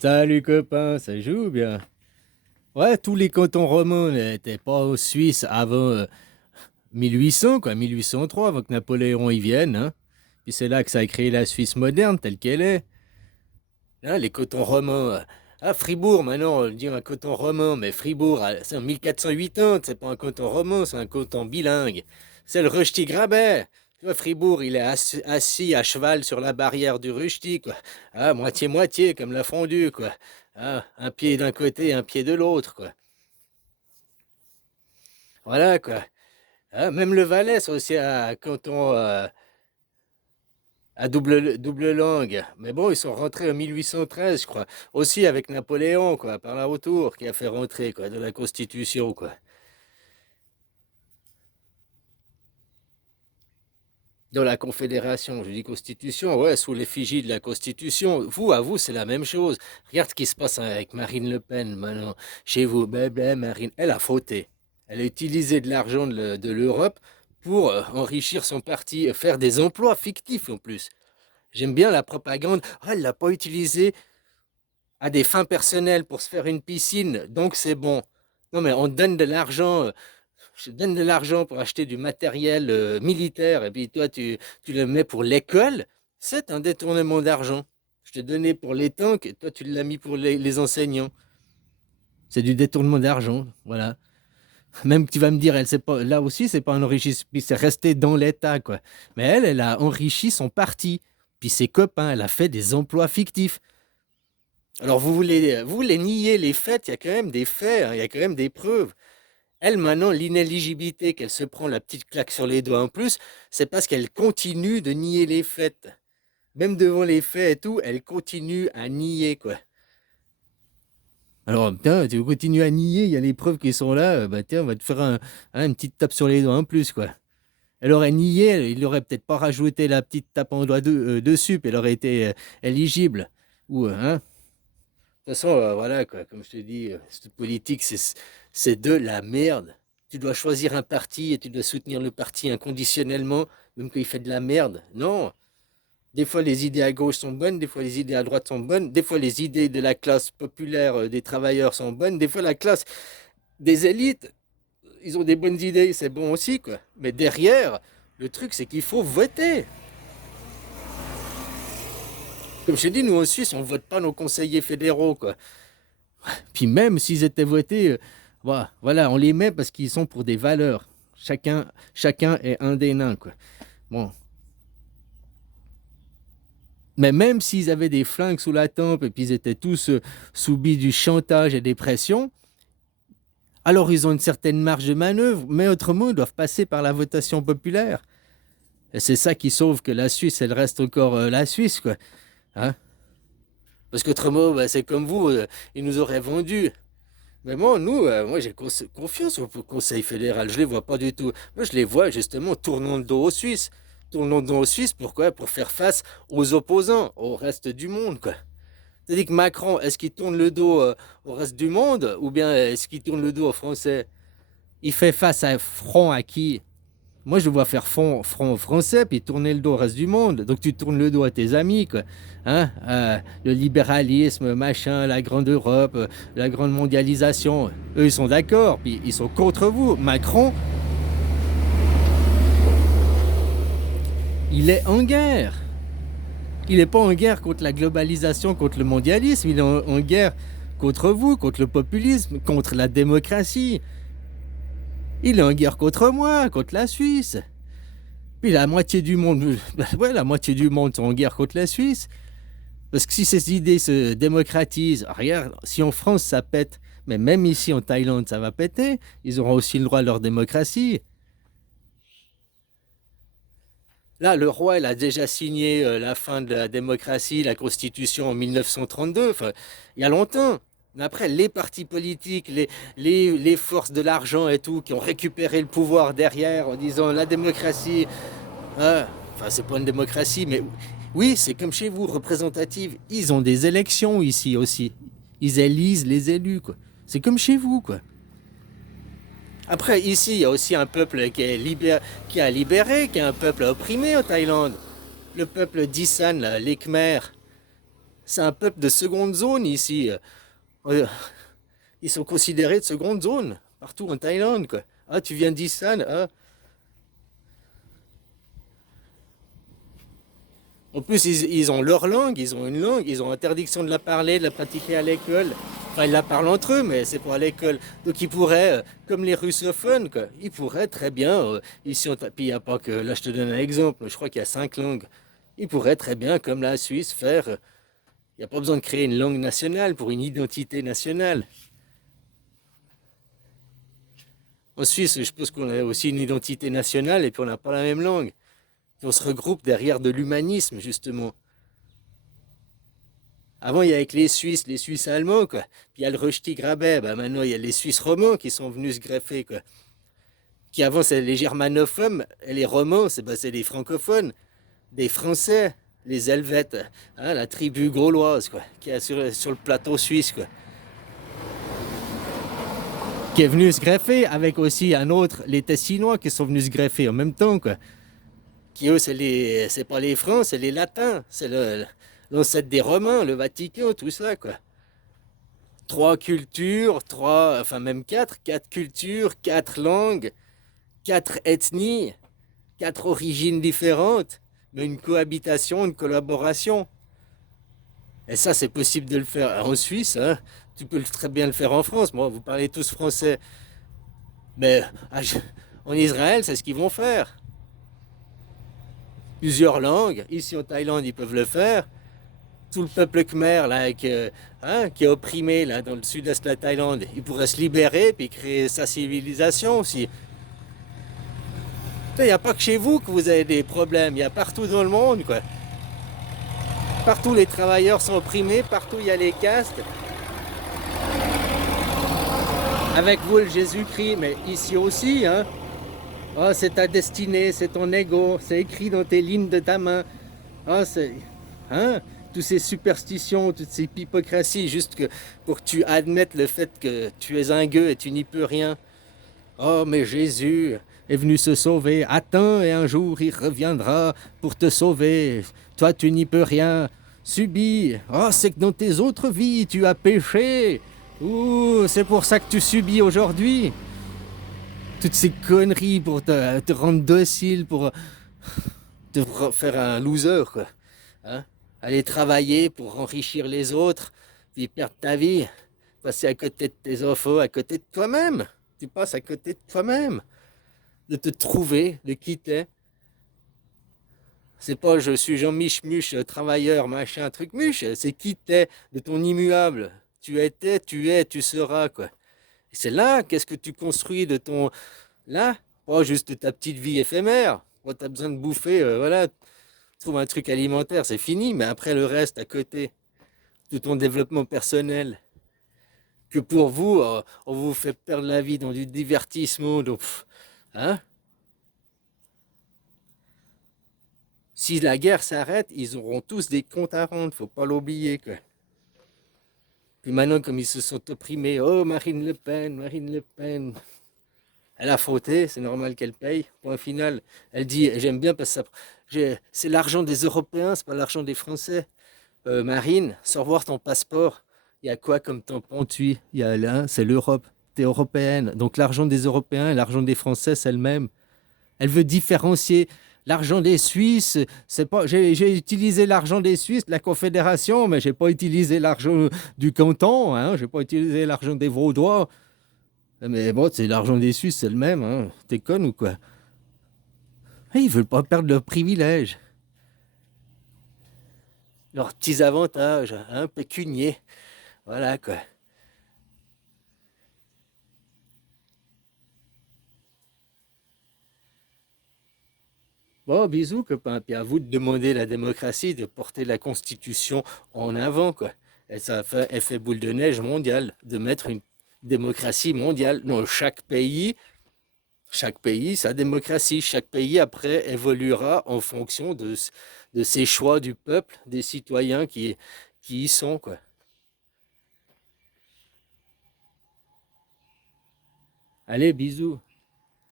Salut copain, ça joue bien. Ouais, tous les cantons romains n'étaient pas en Suisse avant 1800, quoi, 1803, avant que Napoléon y vienne, hein. Puis c'est là que ça a créé la Suisse moderne telle qu'elle est. Hein, les cantons romains. Fribourg, maintenant, on dit un canton romain, mais Fribourg, c'est en 1480, c'est pas un canton romain, c'est un canton bilingue. C'est le Rösti-Grabet. Tu vois, Fribourg, il est assis à cheval sur la barrière du Rösti, quoi. Moitié-moitié, comme la fondue, quoi. Un pied d'un côté, un pied de l'autre, quoi. Voilà, quoi. Même le Valais, c'est aussi un canton à double langue. Mais bon, ils sont rentrés en 1813, je crois. Aussi avec Napoléon, quoi, par là autour, qui a fait rentrer, quoi, de la Constitution, quoi. Dans la Confédération, je dis Constitution, ouais, sous l'effigie de la Constitution. Vous, à vous, c'est la même chose. Regarde ce qui se passe avec Marine Le Pen maintenant. Chez vous, Marine, elle a fauté. Elle a utilisé de l'argent de l'Europe pour enrichir son parti, faire des emplois fictifs en plus. J'aime bien la propagande. Ah, elle l'a pas utilisé à des fins personnelles pour se faire une piscine, donc c'est bon. Non, mais on donne de l'argent. Je te donne de l'argent pour acheter du matériel militaire et puis toi tu le mets pour l'école, c'est un détournement d'argent. Je t'ai donné pour les tanks et toi tu l'as mis pour les enseignants. C'est du détournement d'argent, voilà. Même que tu vas me dire, elle c'est pas, là aussi c'est pas un enrichissement, puis c'est resté dans l'État quoi. Mais elle a enrichi son parti, puis ses copains, elle a fait des emplois fictifs. Alors vous voulez nier les faits, il y a quand même des faits, hein, il y a quand même des preuves. Elle, maintenant, l'inéligibilité qu'elle se prend la petite claque sur les doigts en plus, c'est parce qu'elle continue de nier les faits. Même devant les faits et tout, elle continue à nier, quoi. Alors, tiens, tu continues à nier, il y a les preuves qui sont là, bah tiens, on va te faire une petite tape sur les doigts en plus, quoi. Elle aurait nié, il aurait peut-être pas rajouté la petite tape en doigt dessus, puis elle aurait été éligible. Ou, hein. De toute façon, voilà, quoi, comme je te dis, cette politique, c'est de la merde. Tu dois choisir un parti et tu dois soutenir le parti inconditionnellement, même quand il fait de la merde. Non. Des fois, les idées à gauche sont bonnes, des fois, les idées à droite sont bonnes, des fois, les idées de la classe populaire, des travailleurs sont bonnes, des fois, la classe des élites, ils ont des bonnes idées, c'est bon aussi, quoi. Mais derrière, le truc, c'est qu'il faut voter. Comme je t'ai dit, nous en Suisse, on ne vote pas nos conseillers fédéraux, quoi. Puis même s'ils étaient votés, voilà, on les met parce qu'ils sont pour des valeurs. Chacun est un des nains, quoi. Bon. Mais même s'ils avaient des flingues sous la tempe et puis ils étaient tous soumis du chantage et des pressions, alors ils ont une certaine marge de manœuvre, mais autrement, ils doivent passer par la votation populaire. Et c'est ça qui sauve que la Suisse, elle reste encore la Suisse, quoi. Hein. Parce qu'autrement, bah, c'est comme vous, ils nous auraient vendus. Mais moi j'ai confiance au Conseil fédéral, je les vois pas du tout. Moi je les vois justement tournant le dos aux Suisses. Tournant le dos aux Suisses, pourquoi? Pour faire face aux opposants, au reste du monde, quoi. C'est-à-dire que Macron, est-ce qu'il tourne le dos au reste du monde ou bien est-ce qu'il tourne le dos aux Français? Il fait face à front à qui? Moi, je le vois faire front français, puis tourner le dos au reste du monde. Donc, tu tournes le dos à tes amis, quoi. Hein? Le libéralisme, machin, la grande Europe, la grande mondialisation. Eux, ils sont d'accord, puis ils sont contre vous. Macron, il est en guerre. Il n'est pas en guerre contre la globalisation, contre le mondialisme. Il est en guerre contre vous, contre le populisme, contre la démocratie. Il est en guerre contre moi, contre la Suisse. Puis la moitié du monde, ouais, la moitié du monde sont en guerre contre la Suisse. Parce que si ces idées se démocratisent, regarde, si en France ça pète, mais même ici en Thaïlande ça va péter, ils auront aussi le droit à leur démocratie. Là, le roi, il a déjà signé la fin de la démocratie, la constitution en 1932, enfin, il y a longtemps. Mais après, les partis politiques, les forces de l'argent et tout, qui ont récupéré le pouvoir derrière en disant la démocratie, enfin, c'est pas une démocratie, mais oui, c'est comme chez vous, représentative. Ils ont des élections ici aussi. Ils élisent les élus, quoi. C'est comme chez vous, quoi. Après, ici, il y a aussi un peuple qui a libéré, qui est un peuple opprimé en Thaïlande. Le peuple d'Isan, les Khmers. C'est un peuple de seconde zone ici. Euh, Ils sont considérés de seconde zone partout en Thaïlande, quoi. Ah, tu viens d'Isan, ah. En plus, ils ont leur langue, ils ont une langue, ils ont interdiction de la parler, de la pratiquer à l'école. Enfin, ils la parlent entre eux, mais c'est pas à l'école. Donc, ils pourraient, comme les russophones, quoi, ils pourraient très bien, ici, puis il n'y a pas que, là, je te donne un exemple, je crois qu'il y a 5 langues. Ils pourraient très bien, comme la Suisse, faire, il n'y a pas besoin de créer une langue nationale pour une identité nationale. En Suisse, je suppose qu'on a aussi une identité nationale et puis on n'a pas la même langue. Puis on se regroupe derrière de l'humanisme, justement. Avant, il y avait que les Suisses allemands, quoi. Puis il y a le Rösti-Grabé. Bah, maintenant, il y a les Suisses romands qui sont venus se greffer, quoi. Qui avant, c'est les germanophones et les romans, c'est les francophones, des Français, les Helvètes, hein, la tribu gauloise, quoi, qui est sur le plateau suisse, quoi. Qui est venu se greffer avec aussi un autre, les Tessinois, qui sont venus se greffer en même temps, quoi. Qui eux, c'est pas les Francs, c'est les Latins, c'est l'ancêtre des Romains, le Vatican, tout ça, quoi. 3 cultures, enfin même quatre cultures, 4 langues, 4 ethnies, 4 origines différentes, mais une cohabitation, une collaboration. Et ça, c'est possible de le faire en Suisse, hein. Tu peux très bien le faire en France. Moi, vous parlez tous français, mais en Israël, c'est ce qu'ils vont faire. Plusieurs langues. Ici en Thaïlande, ils peuvent le faire. Tout le peuple khmer là, hein, qui est opprimé là, dans le sud-est de la Thaïlande, il pourrait se libérer puis créer sa civilisation aussi. Il n'y a pas que chez vous que vous avez des problèmes, il y a partout dans le monde, quoi. Partout les travailleurs sont opprimés, partout il y a les castes. Avec vous le Jésus-Christ, mais ici aussi, hein. Oh, c'est ta destinée, c'est ton ego, c'est écrit dans tes lignes de ta main. Oh, c'est. Hein? Toutes ces superstitions, toutes ces hypocrisies, juste pour que tu admettes le fait que tu es un gueux et tu n'y peux rien. Oh, mais Jésus est venu se sauver. Attends, et un jour il reviendra pour te sauver. Toi, tu n'y peux rien. Subis. Oh, c'est que dans tes autres vies, tu as péché. Ouh, c'est pour ça que tu subis aujourd'hui. Toutes ces conneries pour te rendre docile, pour te faire un loser, quoi. Hein? Aller travailler pour enrichir les autres, puis perdre ta vie, passer à côté de tes enfants, à côté de toi-même. Tu passes à côté de toi-même, de te trouver, de qui t'es. C'est pas je suis Jean Miche-Muche, travailleur, machin, truc muche, c'est qui t'es, de ton immuable. Tu étais, tu es, tu seras, quoi. Et c'est là, qu'est-ce que tu construis de ton. Là, pas juste de ta petite vie éphémère. Quand tu as besoin de bouffer, voilà, trouve un truc alimentaire, c'est fini, mais après le reste à côté, de ton développement personnel, que pour vous, on vous fait perdre la vie dans du divertissement, donc, hein? Si la guerre s'arrête, ils auront tous des comptes à rendre, faut pas l'oublier, quoi. Puis maintenant, comme ils se sont opprimés, oh Marine Le Pen, elle a fauté, c'est normal qu'elle paye. Point final. Elle dit, j'aime bien parce que c'est l'argent des Européens, c'est pas l'argent des Français. Marine, sors voir ton passeport. Il y a quoi comme tampon tu? Il y a là, c'est l'Europe. T'es européenne. Donc l'argent des Européens et l'argent des Français, c'est le même. Elle veut différencier l'argent des Suisses. C'est pas, j'ai utilisé l'argent des Suisses, de la Confédération, mais j'ai pas utilisé l'argent du canton. Hein, j'ai pas utilisé l'argent des Vaudois. Mais bon, c'est l'argent des Suisses, c'est le même. Hein. T'es con ou quoi? Ils veulent pas perdre leurs privilèges, leurs petits avantages, hein, pécuniers. Voilà quoi. Bon, bisous, copain. Puis à vous de demander la démocratie, de porter la Constitution en avant, quoi. Et ça fait effet boule de neige mondial, de mettre une démocratie mondiale. Non, chaque pays, sa démocratie. Chaque pays, après, évoluera en fonction de ses choix du peuple, des citoyens qui y sont, quoi. Allez, bisous.